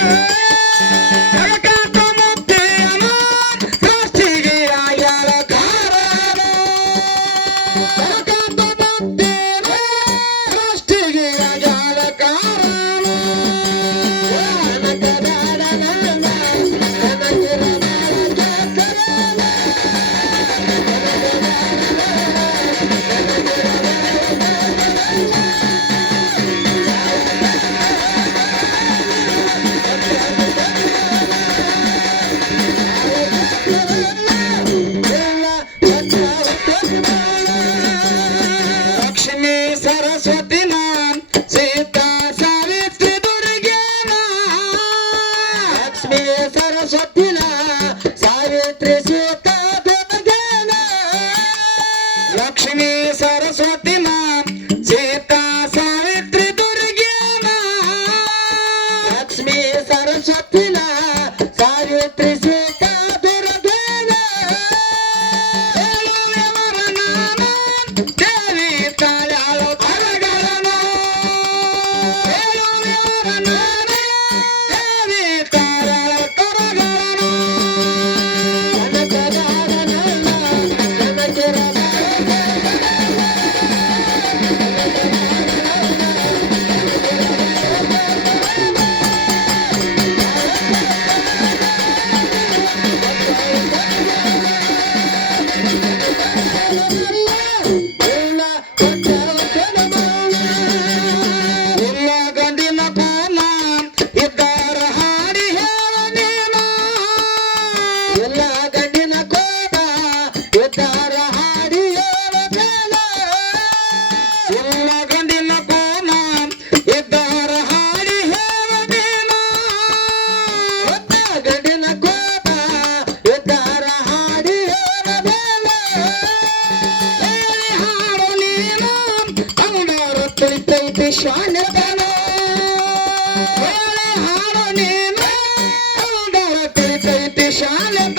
Come on. Lakshmi Saraswati ವಿಶ್ವಾನತನ ಹಾಡೋ ನೇಮ ತಿರುಪತಿ ಶಾಲಕ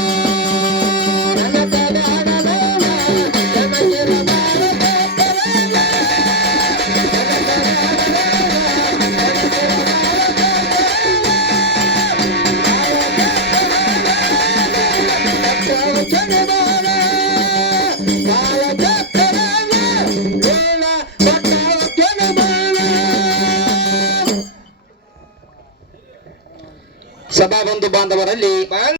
ಸಭಾ ಬಂಧು ಬಾಂಧವರಲ್ಲಿ